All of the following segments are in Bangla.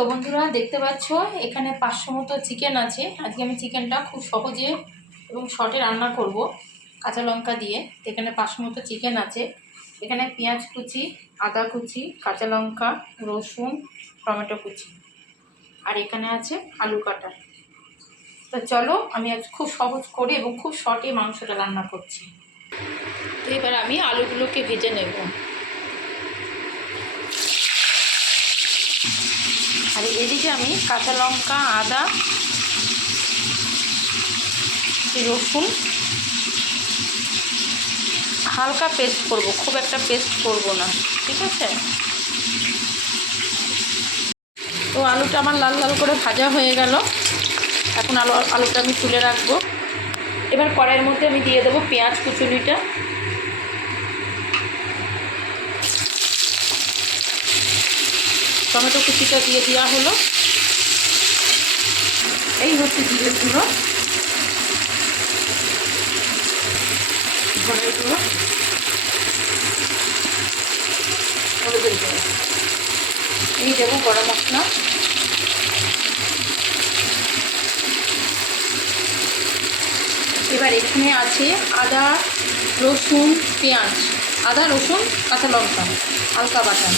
তো বন্ধুরা দেখতে পাচ্ছ এখানে 500 মতো চিকেন আছে। আজকে আমি চিকেনটা খুব সহজে এবং শর্টে রান্না করব কাঁচা লঙ্কা দিয়ে। তো এখানে 500 মতো চিকেন আছে। এখানে পেঁয়াজ কুচি, আদা কুচি, কাঁচা লঙ্কা, রসুন, টমেটো কুচি, আর এখানে আছে আলু কাটা। তো চলো আমি আজ খুব সহজ করে এবং খুব শর্টে মাংসটা রান্না করছি। তো এবার আমি আলুগুলোকে ভেজে নেব। আর এদিকে আমি কাঁচা লঙ্কা, আদা, রসুন হালকা পেস্ট করব, খুব একটা পেস্ট করব না, ঠিক আছে? তো আলুটা আমার লাল লাল করে ভাজা হয়ে গেল। এখন আলুটা আমি তুলে রাখবো। এবার কড়াইয়ের মধ্যে আমি দিয়ে দেবো পেঁয়াজ কুচুলিটা, টমেটো কুচিটা দিয়ে দেওয়া হলো। এই হচ্ছে জিরের গুঁড়ো, ধনের গুঁড়ো, হলুদের গুঁড়ো, এই দেবো গরম মশলা। এবার এখানে আছে আদা, রসুন, পেঁয়াজ, আদা, রসুন, কাঁচা লঙ্কা হালকা বাটা।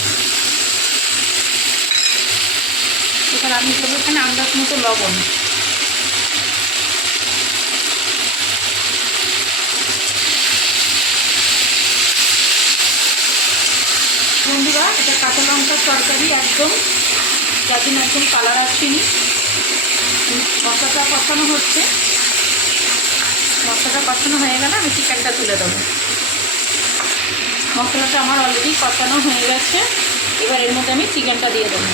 এবার আমি দেবো এখানে আন্দাজ মতো লবণ। বন্ধুরা এটা কাঁচা লঙ্কার তরকারি, একদম যার জন্য একদম কালার আসেনি। মশলাটা কষানো হচ্ছে, মশলাটা কষানো হয়ে গেলে আমি চিকেনটা তুলে দেবো। মশলাটা আমার অলরেডি কষানো হয়ে গেছে। এবার এর মধ্যে আমি চিকেনটা দিয়ে দেবো।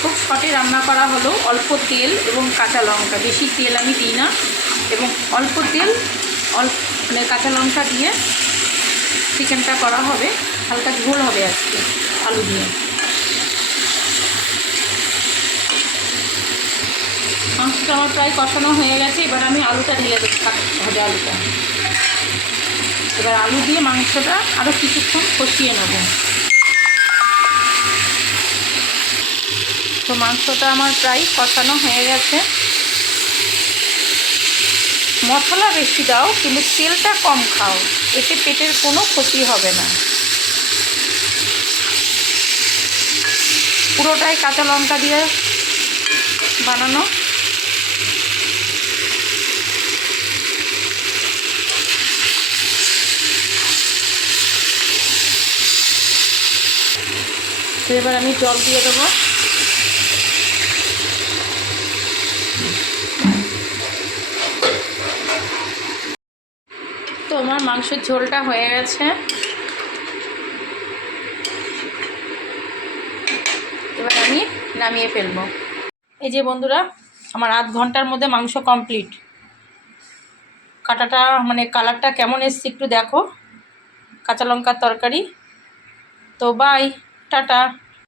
খুব শর্টে রান্না করা হলো, অল্প তেল এবং কাঁচা লঙ্কা, বেশি তেল আমি দিই না, এবং অল্প তেল মানে কাঁচা লঙ্কা দিয়ে চিকেনটা করা হবে। হালকা ঝোল হবে আজকে আলু দিয়ে। মাংসটা আমার প্রায় কষানো হয়ে গেছে। এবার আমি আলুটা ঢেলে দেবো, ভাজা আলুটা। এবার আলু দিয়ে মাংসটা আরও কিছুক্ষণ কষিয়ে নেব। তো মাংসটা আমার প্রায় কষানো হয়ে গেছে। মশলা বেশি দাও কিন্তু তেলটা কম খাও, এতে পেটের কোনো ক্ষতি হবে না। পুরোটাই কাঁচা লঙ্কা দিয়ে বানানো। তো এবার আমি জল দিয়ে দেবো। তো আমার মাংসের ঝোলটা হয়ে গেছে। এবার আমি নামিয়ে ফেলবো। এই যে বন্ধুরা, আমার আধ ঘন্টার মধ্যে মাংস কমপ্লিট। কাটাটা মানে কালারটা কেমন এসছে একটু দেখো, কাঁচা লঙ্কার তরকারি। তো বাই, টাটা।